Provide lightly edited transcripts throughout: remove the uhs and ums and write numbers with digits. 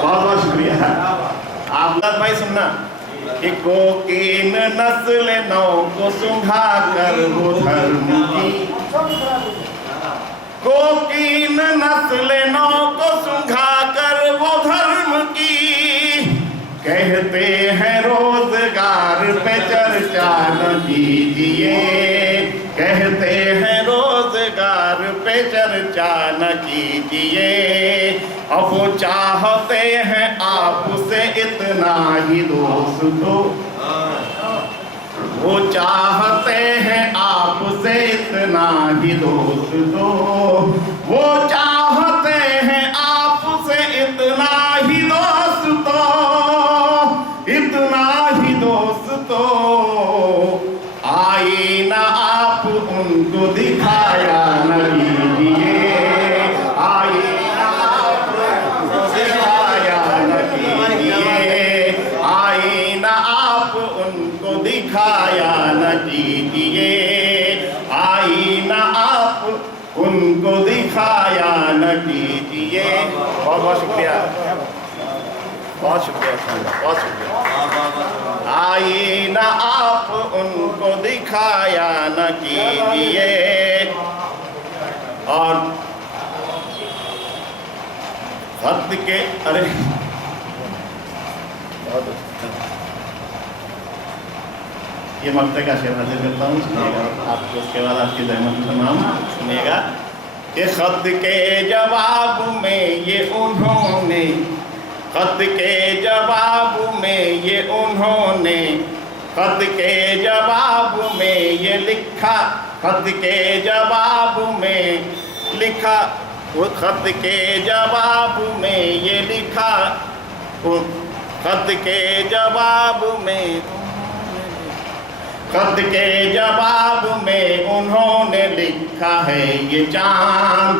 बहुत शुक्रिया। आमदाद भाई सुनना कि कोकीन नस्ल नौ को सुंघा कर वो धर्म की, कोकीन नस्ल नौ को सुंघा कर वो धर्म की, कहते हैं रोजगार पे चर्चा न कीजिए, कहते हैं रोजगार पे चर्चा न कीजिए, अब वो चाहते हैं आपसे इतना ही दोस्तों, वो चाहते हैं आपसे इतना ही दोस्तों, वो चाहते हैं आपसे इतना ही दोस्तों, इतना ही दोस्तों, आईना आप उनको दिखाया न कीजिए, आईना आप उनको दिखाया न कीजिए, आईना आप उनको दिखाया न कीजिए, आईना आप उनको दिखाया न कीजिए। बहुत बहुत शुक्रिया, बहुत शुक्रिया, बहुत शुक्रिया। आईना आप उनको दिखाया न कीजिए। और खत के अरे ये मक्ते का शेर हाजिर करता हूँ, सुनिएगा आपको, उसके बाद आपकी जहमत तमाम सुनिएगा कि खत के जवाब में ये उन्होंने, खत के जवाब में ये उन्होंने, खत के जवाब में ये लिखा, खत के जवाब में लिखा, वो खत के जवाब में ये लिखा, खत के जवाब में, खत के जवाब में उन्होंने लिखा है ये चांद,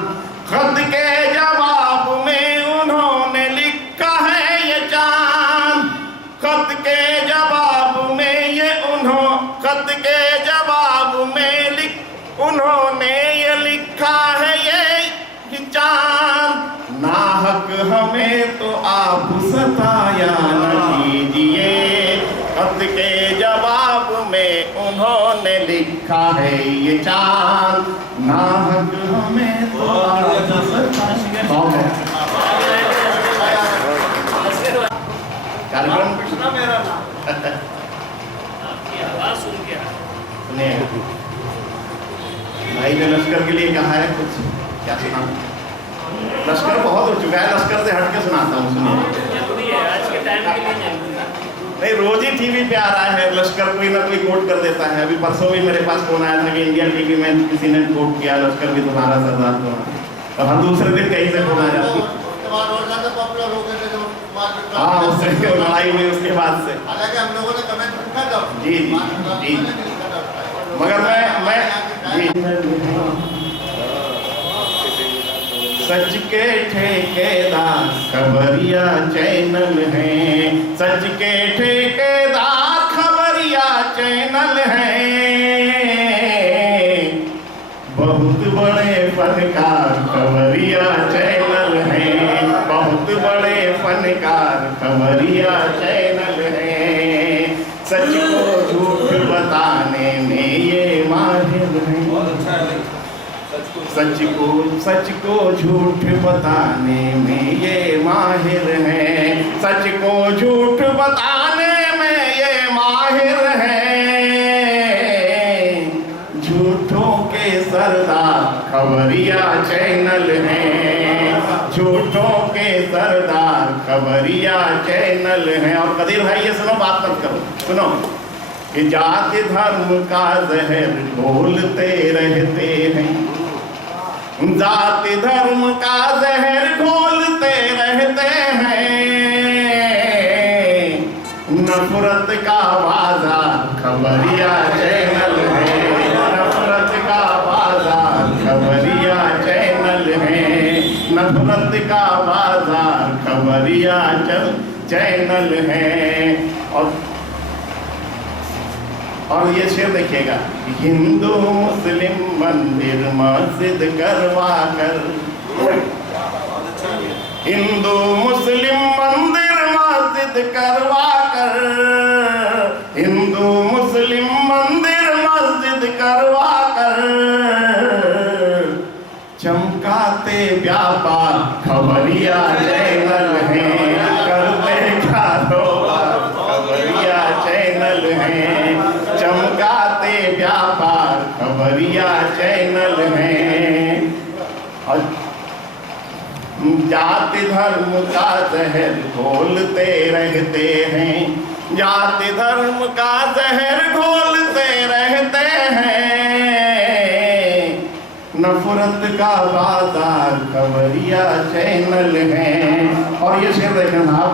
खत के जवाब में उन्होंने लिखा है ये चांद, खत के जवाब में ये खत के जवाब में उन्होंने ये लिखा है ये चांद, नाहक हमें तो आप सताया न कीजिए, खत के जवाब में उन्होंने लिखा है ये चांद, नाहक हमें तो आप सताया। कार्यक्रम सुनिए, भाई ने लश्कर के लिए कहा है कुछ, क्या सुना? लश्कर बहुत हो चुका है, लश्कर से हट के सुनाता हूँ, सुनिए। आज के टाइम के लिए नहीं, रोज ही टीवी पे आ रहा है लश्कर, कोई ना कोई कोट कर देता है। अभी परसों भी मेरे पास फोन आया था कि इंडियन टीवी में किसी ने कोट किया, लश्कर भी तुम्हारा सरदार को, और हम दूसरे दिन कहीं से फोन आया। हाँ, उससे लड़ाई हुई उसके बाद से। हम लोगों ने कमेंट लिखा था। जी जी, मगर मैं सच के ठेकेदार खबरिया चैनल हैं, सच के ठेकेदार खबरिया चैनल हैं, बहुत बड़े फनकार खबरिया चैनल हैं, बहुत बड़े फनकार खबरिया चैनल हैं, सच को झूठ बताने में ये माहिर हैं, सच को झूठ बताने में ये माहिर हैं, सच को झूठ बताने में ये माहिर हैं, झूठों के सरदार खबरिया चैनल हैं, झूठों के सरदार खबरिया चैनल हैं। और कदीर भाई ये सुनो, बात मत करो, सुनो कि जाति धर्म का जहर घोलते रहते हैं, जाति धर्म का जहर घोलते रहते हैं, नफरत का बाजार खबरिया चैनल है, नफरत का बाजार खबरिया चैनल है, नफरत का बाजार खबरिया चैनल है। और और ये शेर देखिएगा, हिंदू मुस्लिम मंदिर मस्जिद करवा कर, हिंदू मुस्लिम मंदिर मस्जिद करवा कर, हिंदू मुस्लिम मंदिर मस्जिद करवा कर, चमकाते व्यापार खबरिया चैनल हैं, करते कारोबार खबरिया चैनल हैं, चमकाते व्यापार खबरिया चैनल हैं, और जाति धर्म का जहर घोलते रहते हैं, जाति धर्म का जहर घोलते रहते हैं, नफरत का बाजार खबरिया चैनल हैं। और ये शेर देखें आप,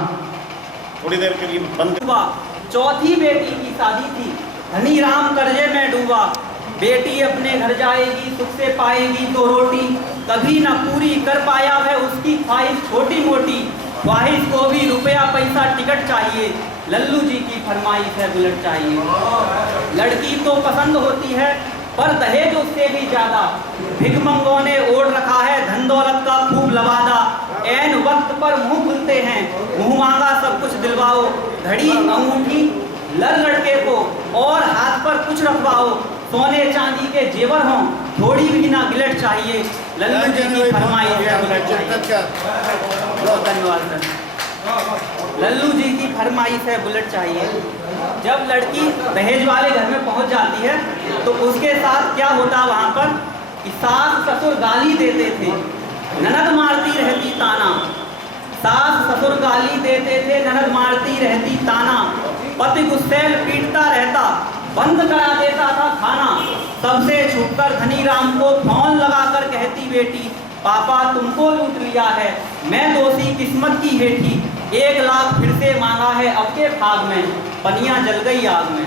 थोड़ी देर के लिए बंद। चौथी बेटी की शादी थी, धनी राम कर्जे में डूबा, बेटी अपने घर जाएगी सुख से पाएगी दो रोटी, कभी न पूरी कर पाया है उसकी ख्वाहिश छोटी मोटी, ख्वाहिश को भी रुपया पैसा टिकट चाहिए, लल्लू जी की फरमाइश है बुलेट चाहिए। लड़की तो पसंद होती है पर दहेज उससे भी ज्यादा, भिखमंगों ने ओढ़ रखा है धन दौलत का खूब लवादा, ऐन वक्त पर मुंह खुलते हैं, मुंह मांगा सब कुछ दिलवाओ, घड़ी अंगूठी लड़ लड़के को और हाथ पर कुछ रखवाओ, सोने चांदी के जेवर हों थोड़ी भी ना गिलट चाहिए, लल्लू जी की फरमाइश है बुलेट चाहिए। बहुत धन्यवाद सर। लल्लू जी की फरमाइश है बुलेट चाहिए। जब लड़की दहेज वाले घर में पहुंच जाती है तो उसके साथ क्या होता वहां पर, सास ससुर गाली देते थे, ननद मारती रहती ताना, सास ससुर गाली देते थे, ननद मारती रहती ताना, पति गुस्सेल पीटता रहता, बंद करा देता था खाना, सबसे छुपकर धनी राम को फोन लगाकर कहती बेटी, पापा तुमको लूट लिया है, मैं दोषी किस्मत की हेठी, 1 लाख फिर से मांगा है अब के भाग में, पनिया जल गई आग में,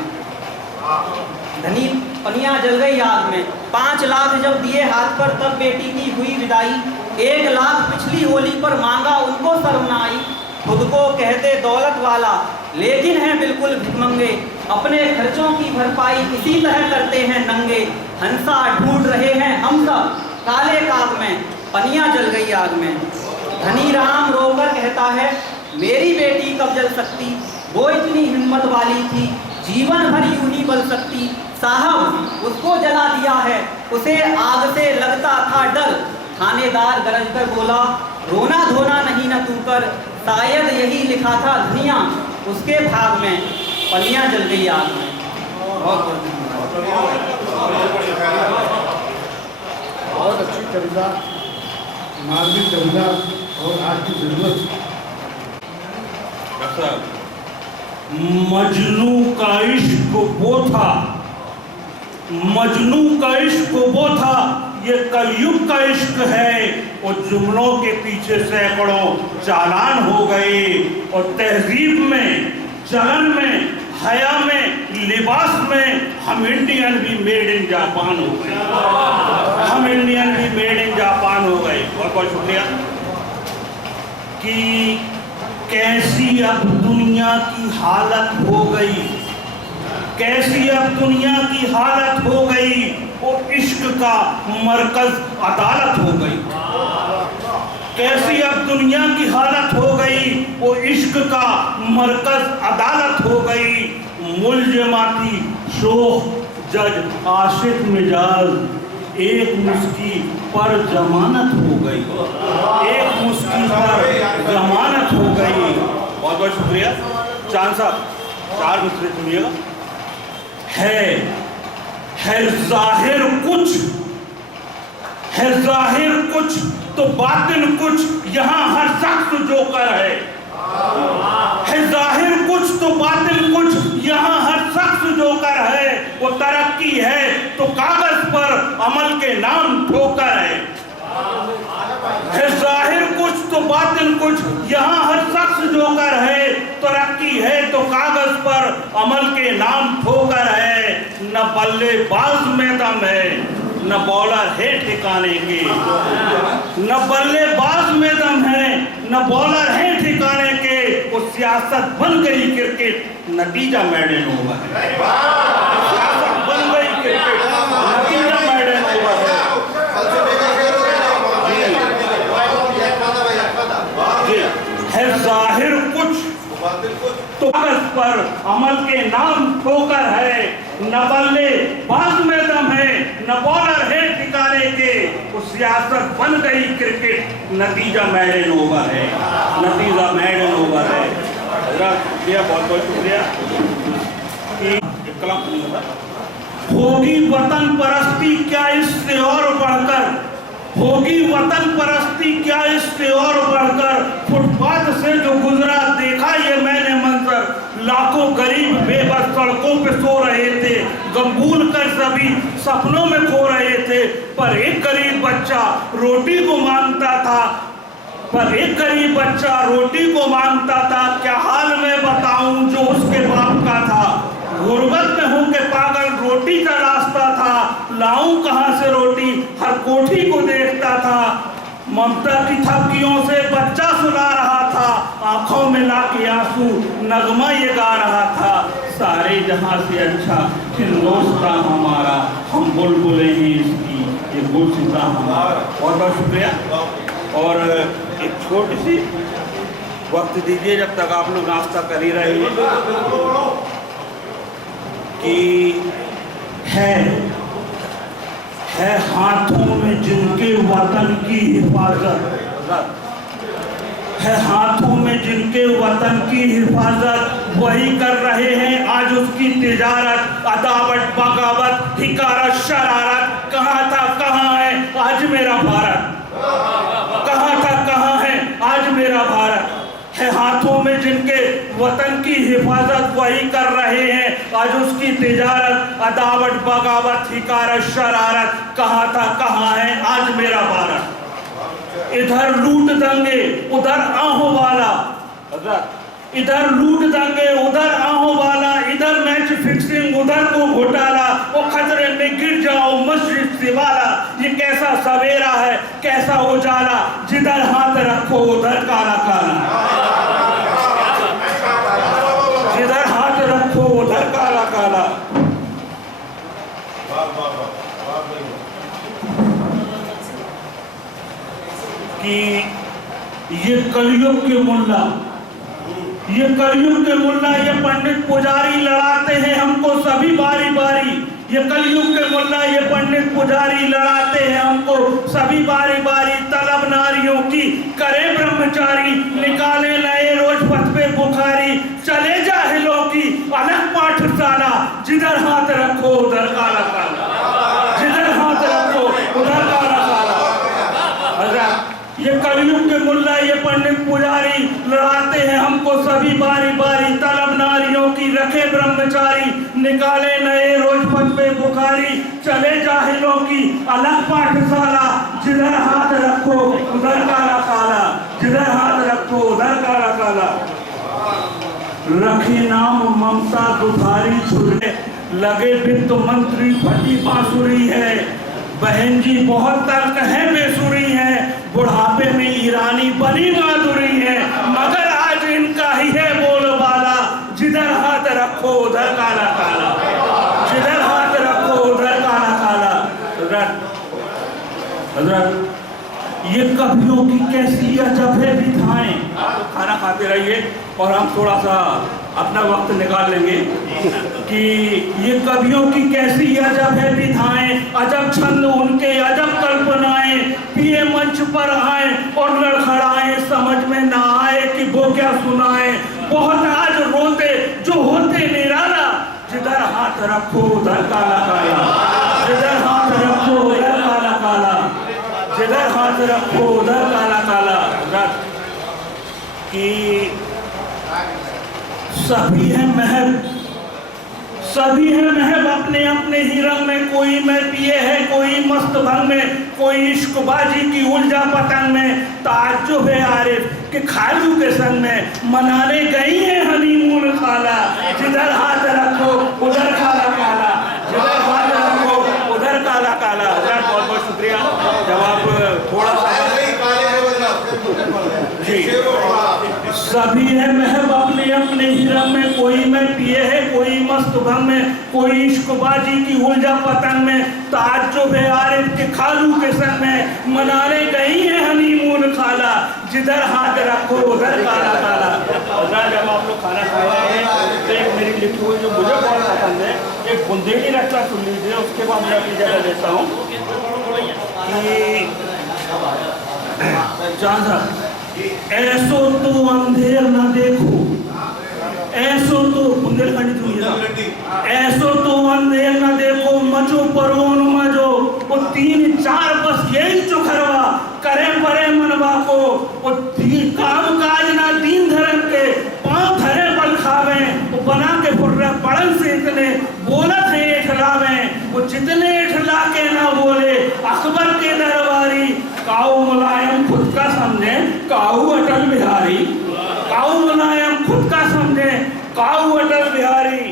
धनी पनिया जल गई आग में। 5 लाख जब दिए हाथ पर तब बेटी की हुई विदाई, 1 लाख पिछली होली पर मांगा उनको शर्म न आई, खुद को कहते दौलत वाला लेकिन है बिल्कुल भिखमंगे, अपने खर्चों की भरपाई इसी तरह करते हैं नंगे, हंसा ढूंढ रहे हैं हम सब काले काग में, पनिया जल गई आग में। धनी राम रोकर कहता है मेरी बेटी कब जल सकती, वो इतनी हिम्मत वाली थी, जीवन भर यूं ही बल सकती, साहब उसको जला दिया है, उसे आग से लगता था डर, थानेदार गरज कर बोला रोना धोना नहीं न तू कर, शायद यही लिखा था दुनिया उसके भाग में, पनिया जल गई आग में। बहुत अच्छी कविता, मार्मिक कविता और आज की जरूरत। मजनू का इश्क वो था, मजनू का इश्क वो था, ये कलयुग का इश्क है, और जुमलों के पीछे सैकड़ों चालान हो गए, और तहजीब में, चलन में, हया में, लिबास में हम इंडियन भी मेड इन जापान हो गए, हम इंडियन भी मेड इन जापान हो गए। बहुत बहुत शुक्रिया। कि कैसी अब दुनिया की हालत हो गई, कैसी अब दुनिया की हालत हो गई, वो इश्क का मरकज अदालत हो गई, कैसी अब दुनिया की हालत हो गई, वो इश्क का मरकज अदालत हो गई, मुलजमाती शोख जज आशिक मिजाज, एक मुस्की पर जमानत हो गई, एक मुस्की पर जमानत हो गई। बहुत बहुत शुक्रिया। चांद साहब 4 मिसरे सुनिएगा। है जाहिर कुछ, है जाहिर कुछ तो बातिन कुछ, यहाँ हर शख्स जोकर है जाहिर कुछ तो बातिन कुछ, यहाँ हर शख्स जोकर है, वो तरक्की है तो कागज पर अमल के नाम ठोकर है जाहिर कुछ तो बातिन कुछ, यहाँ हर शख्स जोकर है, तरक्की है तो कागज पर अमल के नाम ठोकर है, न बल्लेबाज में दम है न बॉलर है ठिकाने के, न बल्लेबाज में दम है न बॉलर है ठिकाने के, वो सियासत बन गई क्रिकेट, नतीजा मेडन होगा। जाहिर कुछ तो कागज पर अमल के नाम ठोकर है, न बल्ले बाज में दम है, न बॉलर है ठिकाने के, वो सियासत बन गई क्रिकेट, नतीजा मैड एंड ओवर है, नतीजा मैड एंड ओवर है। शुक्रिया, बहुत बहुत शुक्रिया। होगी वतन परस्ती क्या इससे और बढ़कर, होगी वतन परस्ती क्या इससे और बढ़कर, फुटपाथ से जो गुजरा देखा ये मैंने मंजर, लाखों गरीब बेबस सड़कों पे सो रहे थे, गम कर सभी सपनों में खो रहे थे, पर एक गरीब बच्चा रोटी को मांगता था, पर एक गरीब बच्चा रोटी को मांगता था, क्या हाल मैं बताऊं जो उसके बाप का था, गुर्बत में हूं के पागल रोटी का रास्ता था, लाऊं कहां से रोटी हर कोठी को देखता था, ममता की थपकियों से बच्चा सुला रहा था, आंखों में लाके आंसू नगमा ये गा रहा था, सारे जहां से अच्छा हिंदुस्ता हमारा, हम बुलबुलें हैं इसकी ये गुलसिता हमारा। बहुत बहुत शुक्रिया। और एक छोटी सी वक्त दीजिए जब तक आप लोग नाश्ता कर ही रहे हैं, कि है हाथों में जिनके वतन की हिफाजत, है हाथों में जिनके वतन की हिफाजत, वही कर रहे हैं आज उसकी तिजारत, अदावत बगावत हिकारत शरारत, कहाँ था कहाँ है आज मेरा भारत, कहाँ था कहाँ है आज मेरा भारत, है हाथों में जिनके वतन की हिफाजत, वही कर रहे हैं आज उसकी तिजारत, अदावत बगावत हिकारत शरारत, कहाँ था कहाँ है आज मेरा भारत, इधर लूट दंगे उधर आहों वाला, इधर लूट दंगे उधर आहों वाला, इधर मैच फिक्सिंग उधर को घोटाला, वो खतरे में गिर जाओ मस्जिद से वाला, ये कैसा सवेरा है कैसा उजाला, जिधर हाथ रखो उधर काला काला, जिधर हाथ रखो उधर काला काला। कि ये कलयुग के मुल्ला, ये कलयुग के मुल्ला, ये पंडित पुजारी लड़ाते हैं हमको सभी बारी बारी, ये कलयुग के मुल्ला, ये पंडित पुजारी लड़ाते हैं हमको सभी बारी बारी, तलब नारियों की करे ब्रह्मचारी, निकाले नए रोज पथ पे बुखारी, चले जाहिलों की अलग पाठशाला, जिधर हाथ रखो उधर काला काला, जिधर हाथ रखो उधर काला काला। ये कलयुग के मुल्ला, ये पंडित पुजारी लड़ाते हैं हमको सभी बारी बारी, तलब नारियों की रखे ब्रह्मचारी, निकाले नए रोज पथ पे बुखारी, चले जाहिलों की अलग पाठशाला, जिधर हाथ रखो उधर काला काला, जिधर हाथ रखो उधर काला काला। रखे नाम ममता दुधारी छुरे, लगे वित्त मंत्री फटी बांसुरी है, बहन जी बहुत तर्क है बेसुरी है, बुढ़ापे में ईरानी बनी माधुरी है, मगर आज इनका ही है बोलबाला, जिधर हाथ रखो उधर काला काला, जिधर हाथ रखो उधर काला काला। हजरत ये कवियों की कैसी अजब है विधाएं, खाना खाते रहिए और हम थोड़ा सा अपना वक्त निकाल लेंगे, कि ये कवियों की कैसी अजब है विधाएं, अजब छंद उनके अजब कल्पनाएं, पिए मंच पर आए और लड़खड़ाएं, समझ में ना आए कि वो क्या सुनाए, बहुत आज रोते जो होते निराला, जिधर हाथ रखो उधर काला काला, जिधर हाथ रखो उधर काला काला, जिधर हाथ रखो उधर काला काला। कि सभी है महब, सभी है महब अपने अपने ही रंग में, कोई में पिए है कोई मस्त भंग में, कोई इश्कबाजी की उलझा पतंग में, ताज्जुब है आरिफ के खालू के संग में, मनाने गई है हनीमून खाला, जिधर हाथ रखो उधर काला काला, जिधर हाथ रखो उधर काला काला। बहुत बहुत शुक्रिया। जवाब थोड़ा सा जी, सभी है महब अपने अपने ही रंग में, कोई में पिए है कोई मस्त भंग में, कोई इश्कबाजी की उलझा पतंग में, ताज्जुब है आरिफ के खालू के संग में, मनाने गई है हनीमून खाला, जिधर हाथ रखो उधर काला काला। और जब आप लोग खाना खाएंगे तो एक मेरी लिखी हुई जो मुझे बहुत पसंद है, एक बुंदेली रचना सुन लीजिए, उसके बाद मैं अपनी जगह देता हूँ कि ऐसो तो अंधेर न देखो, ऐसो तो बुंदेलखंडी सुनिए, ऐसो तो अंधेर न देखो मचो परोन मजो, वो 3-4 बस यही चुखरवा करे परे मनवा को, वो काम काज ना दीन धर्म के पांव धरे बल खावे, वो बना के फुर्रा पड़न से इतने बोलत है एठलावे, वो जितने एठला के ना बोले अकबर के दरबारी, काऊ मुलायम खुद का समझे काऊ अटल बिहारी, काऊ मुलायम खुद का समझे काऊ अटल बिहारी।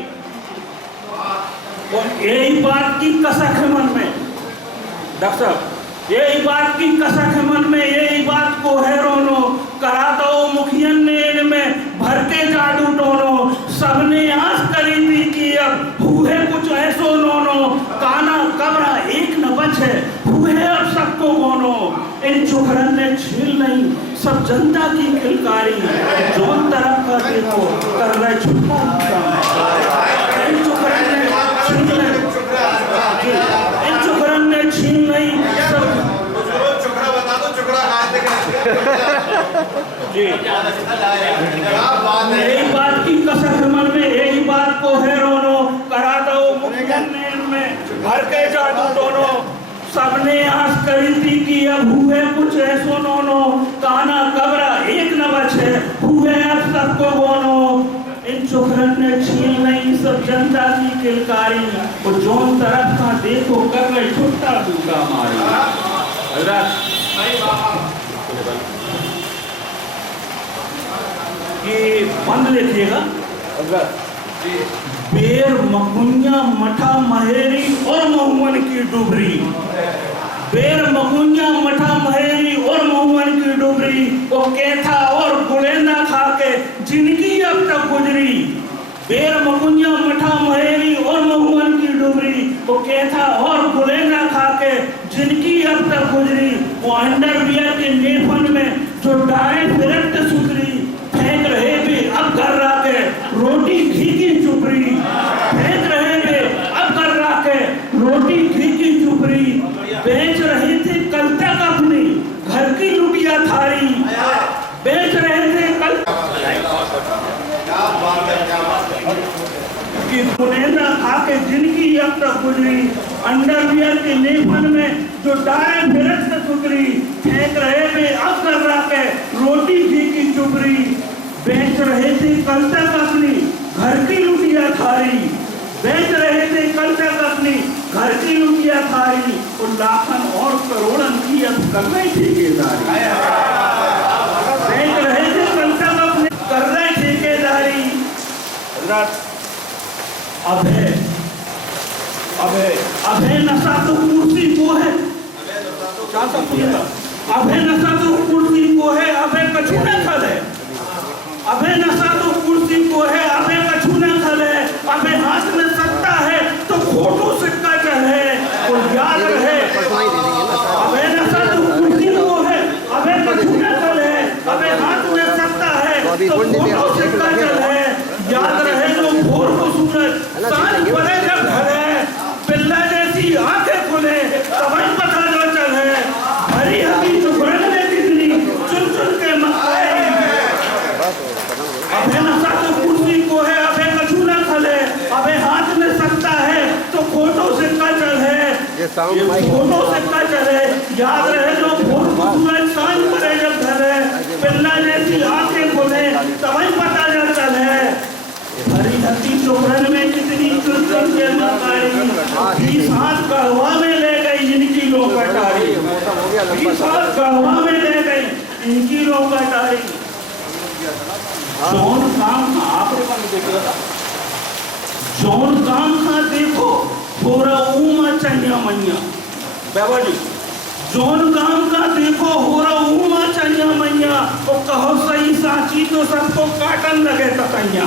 और यही बात की कसक है मन में डॉक्टर साहब, यही बात की कसक है मन में, यही बात को है रोनो, करा दो मुखियन ने इनमें भर के जादू टोनो, सबने आस करी थी कि अब हुए कुछ ऐसो नोनो, काना कमरा एक न बचे हुए अब सबको गोनो, इन चुखरन ने छील नहीं सब जनता की किलकारी, जोन तरफ का देखो कर रहे छुट्टा, इन चुखरन ने छील नहीं, इन चुखरन ने छील नहीं सब चुकड़ा बता दो, चुकड़ा जी। यही बात की कसक मन में, यही बात को है रोनो, करा दो मुखियन ने इनमें भर के जादू दोनों, सबने आस करी थी कि अब हुए कुछ ऐसो नोनो, काना कबरा एक न बचे हुए अब सबको गोनो, इन चुखरन ने छील नहीं सब जनता की किलकारी, वो जोन तरफ का देखो कर ले छुट्टा दूंगा मारी। ये बंद लिखिएगा, बेर मकुंजा मठा महेरी और महुवन की डुबरी, बेर मकुंजा मठा महेरी और महुवन की डुबरी, वो केथा और गुलेंदा खा के जिनकी अब तक गुजरी, बेर मकुंजा मठा महेरी और महुवन की डुबरी, वो केथा और गुलेंदा खा के जिनकी अब तक गुजरी, वो अंडरवियर के नेफन में जो डाय फिरत सुधरी, फेंक रहे भी अब घर राके रोटी घी की चुपड़ी, फेंक रहे थे अब घर राके रोटी घी की चुपड़ी, बेच रहे थे कल तक अपनी घर की लुटिया थारी, बेच रहे थे कल की गुनेंदा खा के जिनकी अब तक गुजरी, अंडरवियर के नेफन में जो डाय फिरत सुधरी, फेंक रहे थे अब घर राके रोटी घी की चुपड़ी, बेच रहे थे कल तक अपनी घर की लुटिया थारी, बेच रहे थे कल तक अपनी घर की लुटिया थारी, और लाखन और करोड़न की अब कर रही ठेकेदारी, बेच रहे थे कल तक अपने कर रहे ठेकेदारी। अभय नशा तो कुर्सी को है, अभय नशा तो कुर्सी को है, अभय कछु न खले, अबे नशा तो कुर्सी को है, अबे कछु न खले, अबे हाथ में सत्ता है तो फोटो सिक्का चले, और याद रहे अबे नशा तो कुर्सी को है, अबे कछु न खले, अबे हाथ में सत्ता है तो फोटो सिक्का चले, याद रहे जो भोर को सूरज सांझ पड़े जब ढले, पिल्ला जैसी आंखें खुले तभी पता न चले, हरी हरी चुखरन ने कितनी चुन चुन के मकाए, अबे नशा तो कुर्सी को है, अबे कछु न खले, अबे हाथ में सत्ता है तो फोटो सिक्का चले, फोटो सिक्का चले, याद रहे जो भोर को सूरज सांझ पड़े जब ढले, पिल्ला जैसी आंखें खुले तभी पता न चले, हरी हरी चुखरन में कितनी चुन चुन के मकाई, 20 हाथ कहवा में ले गई इनकी लोकटारी, 20 हाथ कहवा में ले गई इनकी लोकटारी। जौन काम आप देखिएगा, जौन काम का देखो थोड़ा ऊमा चनिया मैया बाबा जी, जौन काम का देखो हो रहा ऊमा चनिया मैया, वो कहो सही साची तो सबको काटन लगे तकैया,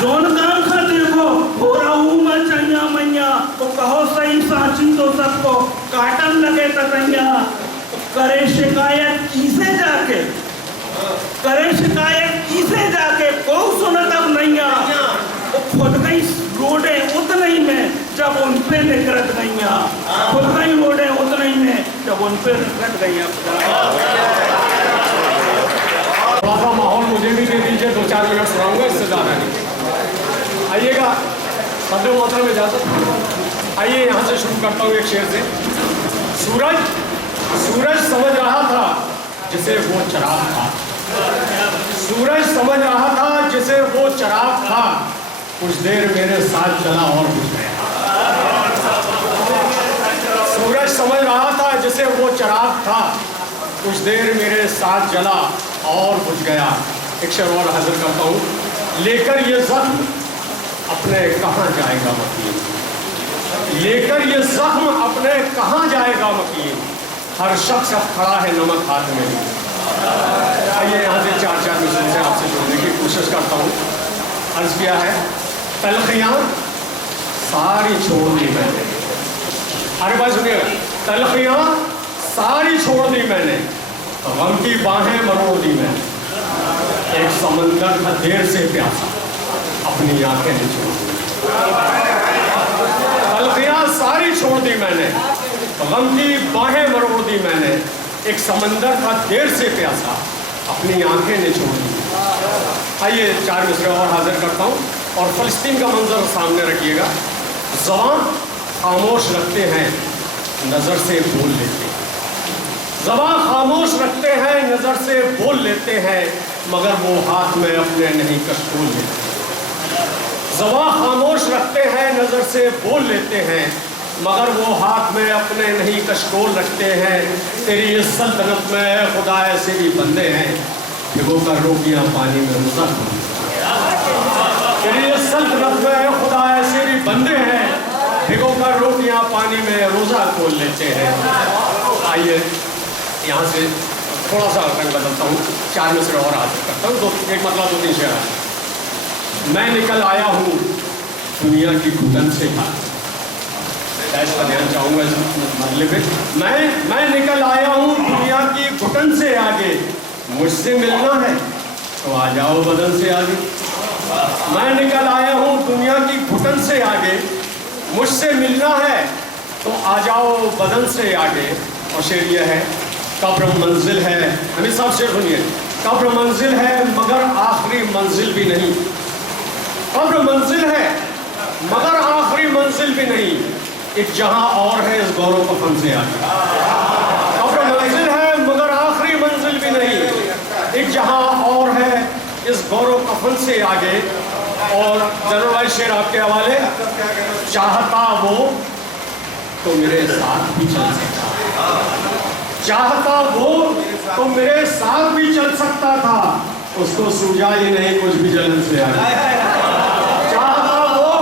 जौन काम का देखो हो रहा ऊमा चनिया मैया, वो कहो सही साची तो सबको काटन लगे तकैया, करे शिकायत किसे जाके जाके, करे शिकायत किसे जाके, को सुनत अब नहीं आ, वो खुद गई रोडे उतने ही में जब उन पे निकलत गई, खुद गई रोडे उतने ही में जब उन पे निकलत गई। थोड़ा सा माहौल मुझे भी दे दीजिए, 2-4 मिनट सुनाऊंगा, इससे ज़्यादा नहीं। आइएगा, शब्द मोहतरम में इजाज़त। आइए यहाँ से शुरू करता हूँ एक शेर से। सूरज समझ रहा था जिसे वो चिराग था, सूरज समझ रहा था जिसे वो चिराग था, कुछ देर मेरे साथ चला और बुझ गया। सूरज समझ रहा था जिसे वो चिराग था, कुछ देर मेरे साथ जला और बुझ गया। एक शेर और हाजिर करता हूँ। लेकर ये जख्म अपने कहाँ जाएगा वकील, लेकर ये जख्म अपने कहाँ जाएगा वकील, हर शख्स अब खड़ा है नमक हाथ में। आइए यहाँ से 4-4 मिनट से आपसे जोड़ने की कोशिश करता हूँ। अर्ज किया है, तलखियाँ सारी छोड़ दी मैंने। अरे भाई सुनिएगा, तलखियाँ सारी छोड़ दी मैंने, गम की बाहें मरोड़ दी मैंने, एक समंदर था देर से प्यासा, अपनी आंखें नहीं छोड़ दी। तलखियाँ सारी छोड़ दी मैंने, गम की बाहें मरोड़ दी मैंने, एक समंदर था देर से प्यासा, अपनी आंखें नहीं छोड़ दी। आइए 4 मिसरे और हाजिर करता हूँ और फ़लस्तीन का मंजर सामने रखिएगा। ज़बान खामोश रखते हैं, नज़र से बोल लेते हैं, ज़बान खामोश रखते हैं, नज़र से बोल लेते हैं, मगर वो हाथ में अपने नहीं कशकोल लेते। ज़बान खामोश रखते हैं, नज़र से बोल लेते हैं, मगर वो हाथ में अपने नहीं कशकोल रखते हैं। तेरी इस सल्तनत में खुदा ऐसे भी बंदे हैं, भिगो कर रोटियाँ पानी में रोज़ा खोल। तेरी इस सल्तनत में खुदा ऐसे भी बंदे हैं, भिगो कर रोटियाँ पानी में रोज़ा खोल लेते हैं। आइए यहाँ से थोड़ा सा रंग बदलता हूँ, 4 मिसरे और हाजिर करता हूँ। एक मतलब 2-3 शेर है। मैं निकल आया हूँ दुनिया की घुटन से बाहर, इसका ध्यान चाहूँगा इस मसले पे। मैं निकल आया हूँ दुनिया की घुटन से आगे, मुझसे मिलना है तो आ जाओ बदन से आगे। मैं निकल आया हूँ दुनिया की घुटन से आगे, मुझसे मिलना है तो आ जाओ बदन से आगे। और शेर यह है, कब्र मंजिल है, हमें सब शेर सुनिए, कब्र मंजिल है मगर आखिरी मंजिल भी नहीं, कब्र मंजिल है मगर आखिरी मंजिल भी नहीं, एक जहां और है इस गौरव कफन से आगे। कब्र मंजिल है मगर आखिरी मंजिल भी नहीं, एक जहां और है इस गौरव कफन से आगे। और जनरल भाई शेर आपके हवाले, चाहता वो तो मेरे साथ भी चल सकता था, चाहता वो तो मेरे साथ भी चल सकता था, उसको सूझा ही नहीं कुछ भी जलन से आगे। चाहता वो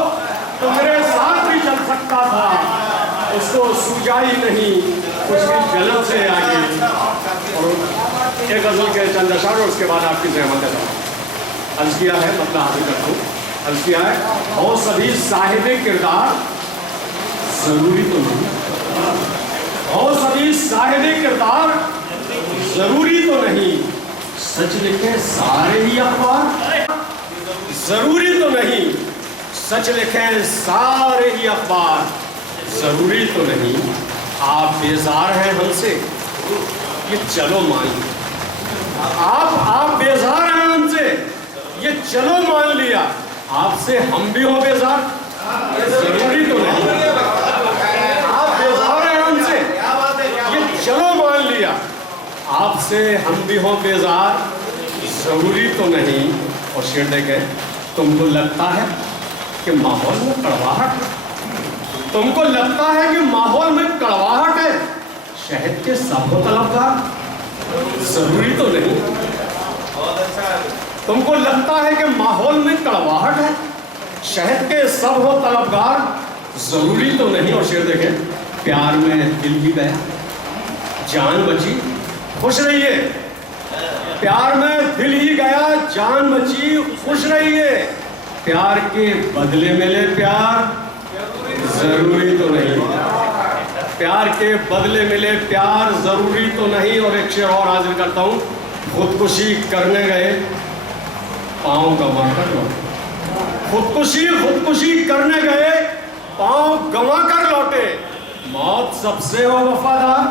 तो मेरे साथ भी चल सकता था, उसको सूझा ही नहीं कुछ भी जलन से आगे। और एक गजल के चंद अशार और उसके बाद आपकी सहमत है। अर्ज किया है, मतलब हासिल करता हूँ, अर्ज किया है, हो सभी साहिब किरदार जरूरी तो नहीं, हो सभी साहिब किरदार जरूरी तो नहीं, सच लिखे सारे ही अखबार जरूरी तो नहीं, सच लिखे सारे ही अखबार जरूरी तो नहीं। आप बेजार हैं हमसे ये चलो मान लिया, आप बेजार हैं हमसे ये चलो मान लिया, आपसे हम भी हो बेजार जरूरी तो नहीं। आप बेजार हैं हमसे ये चलो मान लिया, आपसे हम भी हो बेजार जरूरी तो नहीं। और शेर देखें, तुमको लगता है कि माहौल में कड़वाहट है, तुमको लगता है कि माहौल में कड़वाहट है, शहद के सब हो तलबगार जरूरी तो नहीं। तुमको लगता है कि माहौल में कड़वाहट है, शहद के सब हो तलबगार जरूरी तो नहीं। और शेर देखें, प्यार में दिल भी गया जान बची खुश रहिए, प्यार में दिल ही गया जान बची खुश रहिए, प्यार के बदले मिले प्यार जरूरी तो नहीं, प्यार के बदले मिले प्यार जरूरी तो नहीं। और एक शेर और हाजिर करता हूँ, खुदकुशी करने गए पाँव गंवा कर लौटे। खुदकुशी करने गए पाँव गंवा कर लौटे। मौत सबसे हो वफादार,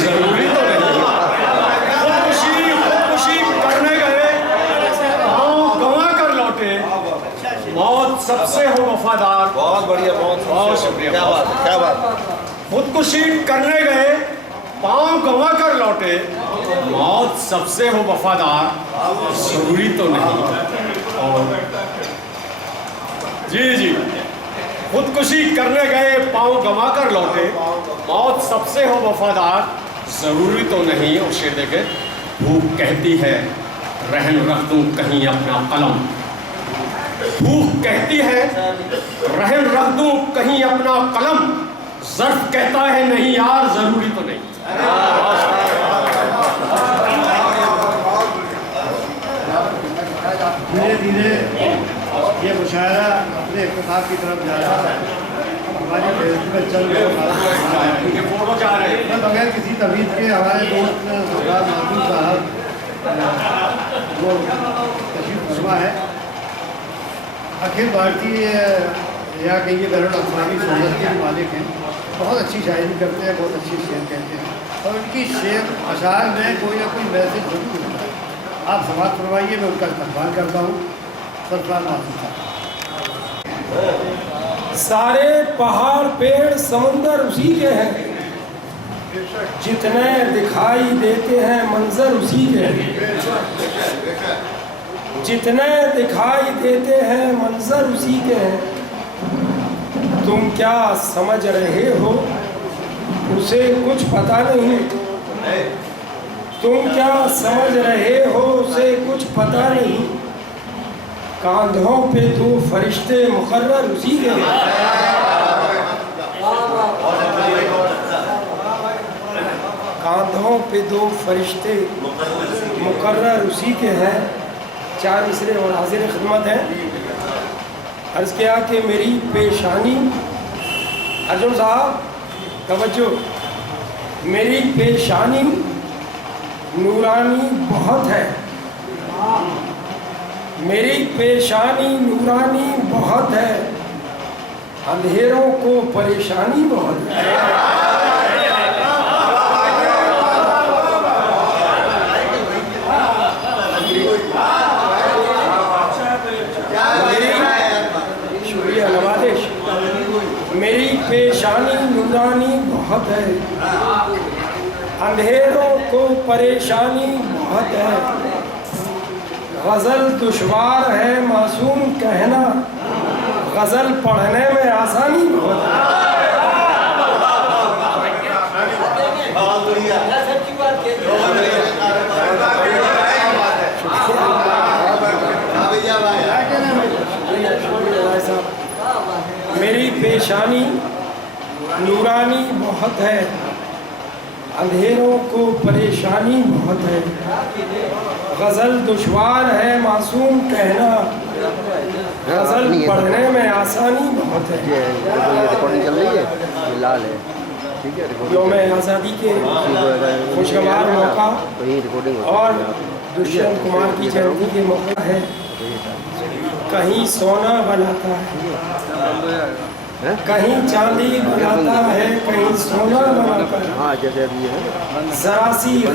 जरूरी तो नहीं। खुदकुशी करने गए पाँव गंवा कर लौटे। मौत सबसे हो वफादार। बहुत बढ़िया, बहुत शुक्रिया। क्या बात। खुदकुशी करने गए पाँव गंवा कर लौटे। मौत सबसे हो वफादार, जरूरी तो नहीं। और जी खुदकुशी करने गए पाँव गंवा कर लौटे। मौत सबसे हो वफादार, जरूरी तो नहीं। और शेर देखे, भूख कहती है रहन रख दूं कहीं अपना कलम। भूख कहती है रहन रख दूं कहीं अपना कलम। ज़र्फ़ कहता है नहीं यार, जरूरी तो नहीं। धीरे धीरे ये मुशायरा अपने इख्तिताम की तरफ जा रहा है। हमारी फेसबुक में चल रहे फोटो जा रहे हैं। मैं बगैर किसी तबीयत के हमारे दोस्त सरदार मासूम साहब वो तशरीफ फरमा है। अखिल भारतीय या कहिए गरुड़ अफगानी सोहरत के मालिक हैं। बहुत अच्छी शायरी करते हैं, बहुत अच्छी शेर कहते हैं और उनकी शेर अशार में कोई ना कोई मैसेज जरूर होता है। आप समाप्त करवाइए, मैं उनका इस्तेमाल करता हूँ। सरदार मासूम साहब। सारे पहाड़ पेड़ समंदर उसी के हैं, जितने दिखाई देते हैं मंजर उसी के हैं। जितने दिखाई देते हैं मंजर उसी के हैं। तुम क्या समझ रहे हो उसे कुछ पता नहीं। तुम क्या समझ रहे हो उसे कुछ पता नहीं। कांधों पे दो फरिश्ते मुकर्रर उसी के हैं। कांधों पे दो फरिश्ते मुकर्रर उसी के हैं। 4 मिसरे और हाजिर खिदमत हैं। अर्ज़ किया कि मेरी पेशानी, अर्जुन साहब तवज्जो, मेरी पेशानी नूरानी बहुत है। मेरी पेशानी नूरानी बहुत है, अंधेरों को परेशानी बहुत है। शुक्रिया नवाजिश। मेरी पेशानी नूरानी बहुत है, अंधेरों को परेशानी बहुत है। गज़ल दुश्वार है मासूम कहना, गज़ल पढ़ने में आसानी बहुत है। मेरी पेशानी नूरानी बहुत है, अंधेरों को परेशानी बहुत है। गज़ल दुश्वार है मासूम कहना, गज़ल पढ़ने में आसानी बहुत है। ये रिकॉर्डिंग चल रही है, ये लाल है, ठीक है। यौम आज़ादी के खुशगवार मौका और दुष्यंत कुमार की जयंती के मौका है। कहीं सोना बनाता है, कहीं चांदी बनाता है, कहीं सोना बनाता है। हाँ, जैसे अभी है जरा सी